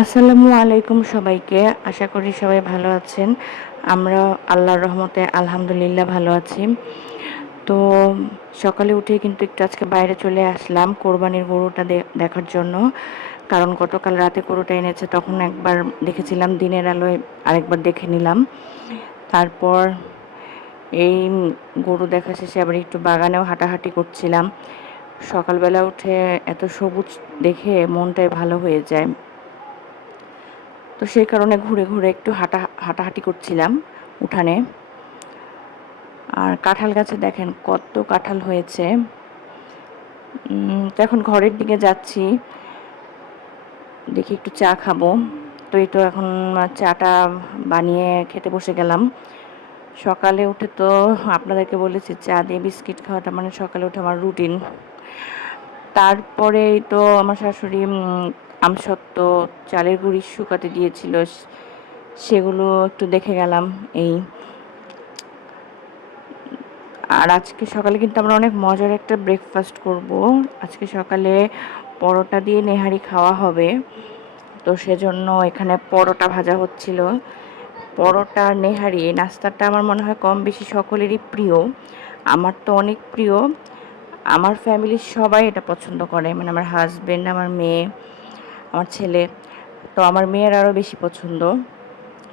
আসসালামু আলাইকুম সবাইকে। আশা করি সবাই ভালো আছেন। আমরা আল্লাহর রহমতে আলহামদুলিল্লাহ ভালো আছি। তো সকালে উঠেই কিন্তু একটু আজকে বাইরে চলে আসলাম কোরবানির গরুটা দেখার জন্য। কারণ গতকাল রাতে গরুটা এনেছে, তখন একবার দেখেছিলাম দিনের আলোয়, আরেকবার দেখে নিলাম। তারপর এই গরু দেখা শেষে আবার একটু বাগানেও হাঁটাহাঁটি করছিলাম। সকালবেলা উঠে এত সবুজ দেখে মনটাই ভালো হয়ে যায়। তো সেই কারণে ঘুরে ঘুরে একটু হাঁটাহাঁটি করছিলাম উঠানে। আর কাঁঠাল গাছে দেখেন কত কাঁঠাল হয়েছে। তো এখন ঘরের দিকে যাচ্ছি, দেখি একটু চা খাবো। তো এই তো এখন চাটা বানিয়ে খেতে বসে গেলাম। সকালে উঠে তো আপনাদেরকে বলেছি চা দিয়ে বিস্কিট খাওয়াটা মানে সকালে উঠে আমার রুটিন। তারপরেই তো আমার শাশুড়ি আমসত্ত্ব চালের গুঁড়ি শুকাতে দিয়েছিল, সেগুলো একটু দেখে গেলাম এই। আর আজকে সকালে কিন্তু আমরা অনেক মজার একটা ব্রেকফাস্ট করব। আজকে সকালে পরোটা দিয়ে নেহারি খাওয়া হবে। তো সেজন্য এখানে পরোটা ভাজা হচ্ছিল। পরোটা আর নেহারি এই নাস্তাটা আমার মনে হয় কম বেশি সকলেরই প্রিয়। আমার তো অনেক প্রিয়। আমার ফ্যামিলির সবাই এটা পছন্দ করে, মানে আমার হাজবেন্ড, আমার মেয়ে, আমার ছেলে। তো আমার মেয়ের আরও বেশি পছন্দ।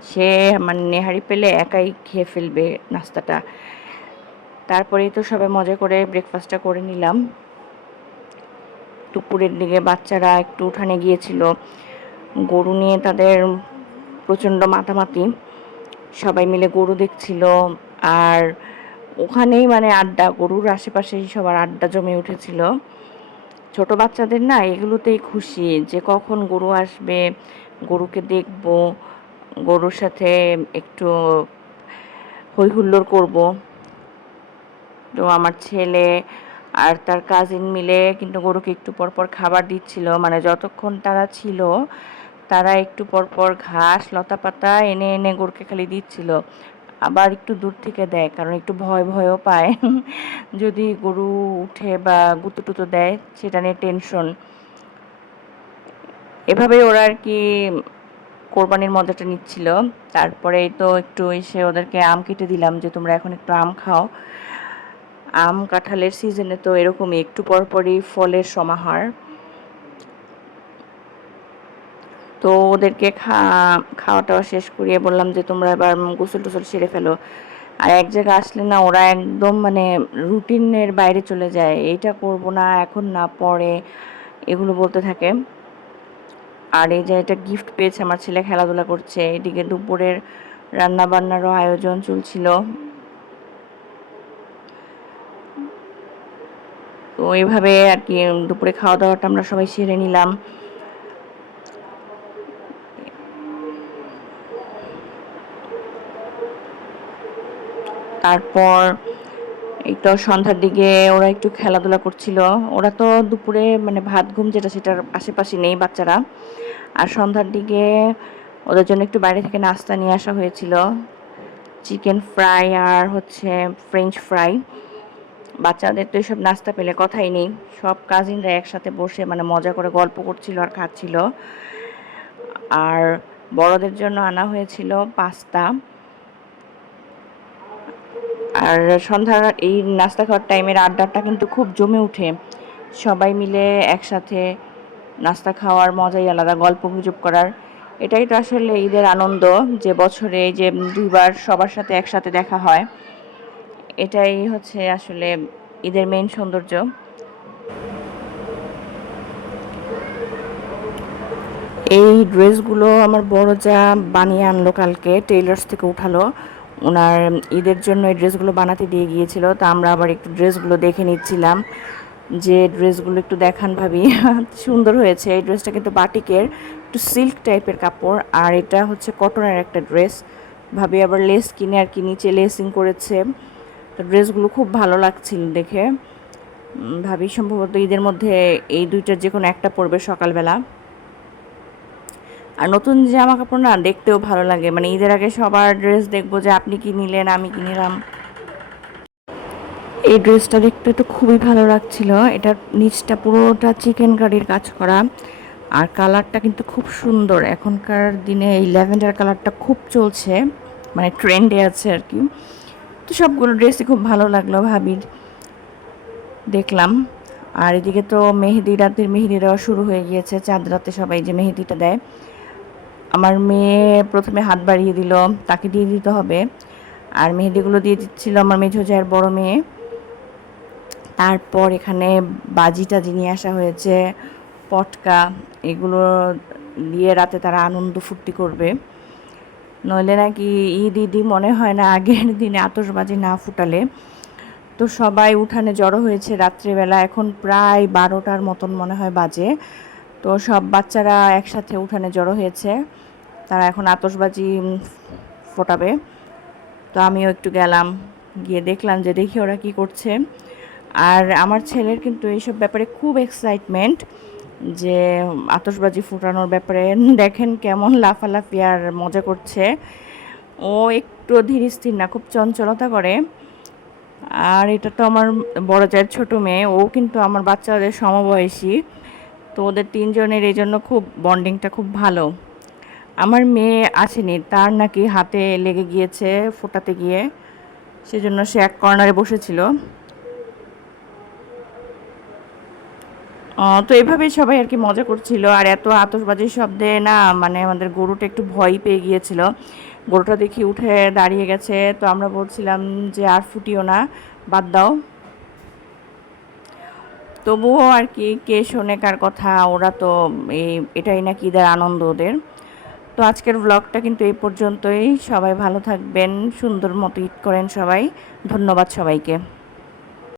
সে মানে নেহারি পেলে একাই খেয়ে ফেলবে নাস্তাটা। তারপরেই তো সবাই মজা করে ব্রেকফাস্টটা করে নিলাম। দুপুরের দিকে বাচ্চারা একটু উঠানে গিয়েছিল, গরু নিয়ে তাদের প্রচণ্ড মাতামাতি। সবাই মিলে গরু দেখছিল। আর ওখানেই মানে আড্ডা, গরুর আশেপাশেই সবার আড্ডা জমে উঠেছিল। ছোট বাচ্চাদের না এগুলোতেই খুশি, যে কখন গরু আসবে, গরুকে দেখব, গরুর সাথে একটু হই হুল্লোড় করব। তো আমার ছেলে আর তার কাজিন মিলে কিন্তু গরুকে একটু পর পর খাবার দিচ্ছিল, মানে যতক্ষণ তারা ছিল তারা একটু পর পর ঘাস লতাপাতা এনে এনে গরুকে খালি দিচ্ছিল। আবার একটু দূর থেকে দেয়, কারণ একটু ভয় ভয়ও পায় যদি গরু উঠে বা গুঁতো টুতো দেয় সেটা নিয়ে টেনশন। এভাবেই ওরা আর কি কোরবানির মজাটা নিচ্ছিল। তারপরেই তো একটু এসে ওদেরকে আম কেটে দিলাম, যে তোমরা এখন একটু আম খাও। আম কাঁঠালের সিজনে তো এরকমই একটু পরপরই ফলের সমাহার। তো ওদেরকে খাওয়া টাওয়া শেষ করিয়ে বললাম যে তোমরা এবার গোসল টোসল সেরে ফেলো। আর এক জায়গায় আসলে না ওরা একদম মানে রুটিনের বাইরে চলে যায়, এইটা করব না এখন না পরে, এগুলো বলতে থাকে। আর এই যে এটা গিফট পেয়েছে আমার ছেলে, খেলাধুলা করছে। এদিকে দুপুরের রান্না বান্নারও আয়োজন চলছিল। তো এইভাবে আর কি দুপুরে খাওয়া দাওয়াটা আমরা সবাই সেরে নিলাম। তারপর এই তো সন্ধ্যার দিকে ওরা একটু খেলাধুলা করছিল। ওরা তো দুপুরে মানে ভাত ঘুম যেটা সেটার আশেপাশে নেই বাচ্চারা। আর সন্ধ্যার দিকে ওদের জন্য একটু বাইরে থেকে নাস্তা নিয়ে আসা হয়েছিল, চিকেন ফ্রাই আর হচ্ছে ফ্রেঞ্চ ফ্রাই। বাচ্চাদের তো এসব নাস্তা পেলে কথাই নেই। সব কাজিনরা একসাথে বসে মানে মজা করে গল্প করছিল আর খাচ্ছিল। আর বড়দের জন্য আনা হয়েছিল পাস্তা। আর সন্ধ্যার এই নাস্তা খাওয়ার টাইমের আড্ডাটা কিন্তু খুব জমে ওঠে। সবাই মিলে একসাথে নাস্তা খাওয়ার মজাই আলাদা, গল্প গুজব করার। এটাই তো আসলে ঈদের আনন্দ, যে বছরে এই যে দুইবার সবার সাথে একসাথে দেখা হয়। এটাই হচ্ছে আসলে ঈদের মেইন সৌন্দর্য। এই ড্রেসগুলো আমার বড় যা বানিয়ে আনলো, কালকে টেইলার্স থেকে উঠালো। ওনার ঈদের জন্য এই ড্রেসগুলো বানাতে দিয়ে গিয়েছিল। তা আমরা আবার একটু ড্রেসগুলো দেখে নিচ্ছিলাম, যে ড্রেসগুলো একটু দেখান ভাবি সুন্দর হয়েছে। এই ড্রেসটা কিন্তু বাটিকের, একটু সিল্ক টাইপের কাপড়, আর এটা হচ্ছে কটনের একটা ড্রেস। ভাবি আবার লেস কিনে আর কি নিচে লেসিং করেছে। তো ড্রেসগুলো খুব ভালো লাগছিল দেখে। ভাবি সম্ভবত ঈদের মধ্যে এই দুইটার যে কোনো একটা পরবে সকালবেলা। আর নতুন জামা কাপড় না দেখতেও ভালো লাগে, মানে ঈদের আগে সবার ড্রেস দেখবো যে আপনি কি নিলেন আমি কি নিলাম। এই ড্রেসটা দেখতে তো খুবই ভালো লাগছিল। এটার নিচটা পুরোটা চিকেন কারির কাজ করা, আর কালারটা কিন্তু খুব সুন্দর। এখনকার দিনে এই ল্যাভেন্ডার কালারটা খুব চলছে, মানে ট্রেন্ডে আছে আর কি। তো সবগুলো ড্রেসই খুব ভালো লাগলো ভাবির, দেখলাম। আর এদিকে তো রাতের মেহেদি দেওয়া শুরু হয়ে গিয়েছে। চাঁদ রাতে সবাই যে মেহেদিটা দেয়, আমার মেয়ে প্রথমে হাত বাড়িয়ে দিল, তাকে দিয়ে দিতে হবে। আর মেহেদিগুলো দিয়ে দিচ্ছিল আমার মেঝো জায়ের বড় মেয়ে। তারপর এখানে বাজি টাজি নিয়ে আসা হয়েছে, পটকা, এগুলো দিয়ে রাতে তারা আনন্দ ফুর্তি করবে। নইলে নাকি ঈদ ঈদই মনে হয় না আগের দিনে আতশবাজি না ফুটালে। তো সবাই উঠানে জড়ো হয়েছে রাত্রেবেলা, এখন প্রায় 12টার মতন মনে হয় বাজে। তো সব বাচ্চারা একসাথে উঠানে জড়ো হয়েছে, তারা এখন আতশবাজি ফোটাবে। তো আমিও একটু গেলাম, গিয়ে দেখলাম যে দেখি ওরা কি করছে। আর আমার ছেলের কিন্তু এইসব ব্যাপারে খুব এক্সাইটমেন্ট, যে আতশবাজি ফোটানোর ব্যাপারে। দেখেন কেমন লাফালাফি আর মজা করছে। ও একটু ধীর স্থির না, খুব চঞ্চলতা করে। আর এটা তো আমার বড় জায়ের ছোট মেয়ে, ও কিন্তু আমার বাচ্চাদের সমবয়সী। তো ওদের তিনজনের এই জন্য খুব বন্ডিংটা খুব ভালো। আমার মেয়ে আসেনি, তার নাকি হাতে লেগে গিয়েছে ফোটাতে গিয়ে, সেজন্য সে এক কর্নারে বসেছিল। তো এইভাবেই সবাই আর কি মজা করছিল। আর এত আতশবাজির শব্দে না, মানে আমাদের গরুটা একটু ভয় পেয়ে গিয়েছিল। গরুটা দেখি উঠে দাঁড়িয়ে গেছে, তো আমরা বলছিলাম যে আর ফুটিও না, বাদ দাও। তবুও আর কি, কে শোনে কার কথা, ওরা তো এটাই নাকি ঈদের আনন্দ ওদের। তো আজকের ব্লগটা কিন্তু এই পর্যন্তই। সবাই ভালো থাকবেন, সুন্দর মতো ঈদ করেন সবাই। ধন্যবাদ সবাইকে।